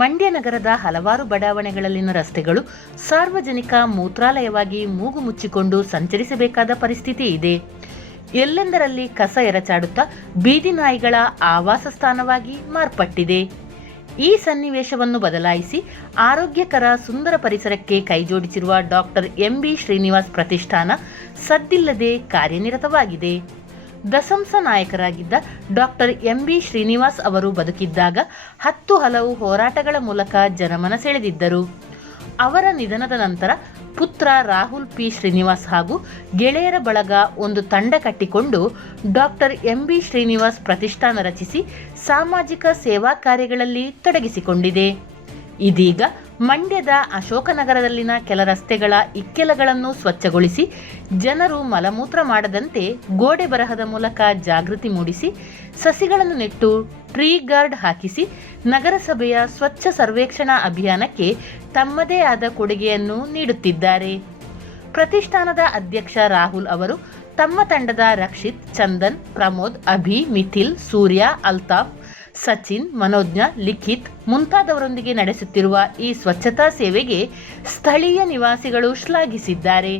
ಮಂಡ್ಯ ನಗರದ ಹಲವಾರು ಬಡಾವಣೆಗಳಲ್ಲಿನ ರಸ್ತೆಗಳು ಸಾರ್ವಜನಿಕ ಮೂತ್ರಾಲಯವಾಗಿ ಮೂಗು ಮುಚ್ಚಿಕೊಂಡು ಸಂಚರಿಸಬೇಕಾದ ಪರಿಸ್ಥಿತಿ ಇದೆ. ಎಲ್ಲೆಂದರಲ್ಲಿ ಕಸ ಎರಚಾಡುತ್ತಾ ಬೀದಿ ನಾಯಿಗಳ ಆವಾಸ ಸ್ಥಾನವಾಗಿ ಮಾರ್ಪಟ್ಟಿದೆ. ಈ ಸನ್ನಿವೇಶವನ್ನು ಬದಲಾಯಿಸಿ ಆರೋಗ್ಯಕರ ಸುಂದರ ಪರಿಸರಕ್ಕೆ ಕೈಜೋಡಿಸಿರುವ ಡಾಕ್ಟರ್ ಎಂ.ಬಿ. ಶ್ರೀನಿವಾಸ್ ಪ್ರತಿಷ್ಠಾನ ಸದ್ದಿಲ್ಲದೆ ಕಾರ್ಯನಿರತವಾಗಿದೆ. ದಸಂಸ ನಾಯಕರಾಗಿದ್ದ ಡಾಕ್ಟರ್ ಎಂ.ಬಿ. ಶ್ರೀನಿವಾಸ್ ಅವರು ಬದುಕಿದ್ದಾಗ 10 ಹಲವು ಹೋರಾಟಗಳ ಮೂಲಕ ಜನಮನ ಸೆಳೆದಿದ್ದರು. ಅವರ ನಿಧನದ ನಂತರ ಪುತ್ರ ರಾಹುಲ್ ಪಿ. ಶ್ರೀನಿವಾಸ್ ಹಾಗೂ ಗೆಳೆಯರ ಬಳಗ ಒಂದು ತಂಡ ಕಟ್ಟಿಕೊಂಡು ಡಾಕ್ಟರ್ ಎಂ.ಬಿ. ಶ್ರೀನಿವಾಸ್ ಪ್ರತಿಷ್ಠಾನ ರಚಿಸಿ ಸಾಮಾಜಿಕ ಸೇವಾ ಕಾರ್ಯಗಳಲ್ಲಿ ತೊಡಗಿಸಿಕೊಂಡಿದೆ. ಇದೀಗ ಮಂಡ್ಯದ ಅಶೋಕನಗರದಲ್ಲಿನ ಕೆಲ ರಸ್ತೆಗಳ ಇಕ್ಕೆಲಗಳನ್ನು ಸ್ವಚ್ಛಗೊಳಿಸಿ ಜನರು ಮಲಮೂತ್ರ ಮಾಡದಂತೆ ಗೋಡೆ ಬರಹದ ಮೂಲಕ ಜಾಗೃತಿ ಮೂಡಿಸಿ ಸಸಿಗಳನ್ನು ನೆಟ್ಟು ಟ್ರೀ ಗಾರ್ಡ್ ಹಾಕಿಸಿ ನಗರಸಭೆಯ ಸ್ವಚ್ಛ ಸರ್ವೇಕ್ಷಣಾ ಅಭಿಯಾನಕ್ಕೆ ತಮ್ಮದೇ ಆದ ಕೊಡುಗೆಯನ್ನು ನೀಡುತ್ತಿದ್ದಾರೆ. ಪ್ರತಿಷ್ಠಾನದ ಅಧ್ಯಕ್ಷ ರಾಹುಲ್ ಅವರು ತಮ್ಮ ತಂಡದ ರಕ್ಷಿತ್, ಚಂದನ್, ಪ್ರಮೋದ್, ಅಭಿ, ಮಿಥಿಲ್, ಸೂರ್ಯ, ಅಲ್ತಾಫ್, ಸಚಿನ್, ಮನೋಜ್ಞ, ಲಿಖಿತ್ ಮುಂತಾದವರೊಂದಿಗೆ ನಡೆಸುತ್ತಿರುವ ಈ ಸ್ವಚ್ಛತಾ ಸೇವೆಗೆ ಸ್ಥಳೀಯ ನಿವಾಸಿಗಳು ಶ್ಲಾಘಿಸಿದ್ದಾರೆ.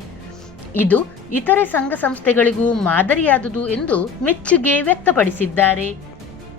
ಇದು ಇತರೆ ಸಂಘ ಸಂಸ್ಥೆಗಳಿಗೂ ಮಾದರಿಯಾದುದು ಎಂದು ಮೆಚ್ಚುಗೆ ವ್ಯಕ್ತಪಡಿಸಿದ್ದಾರೆ.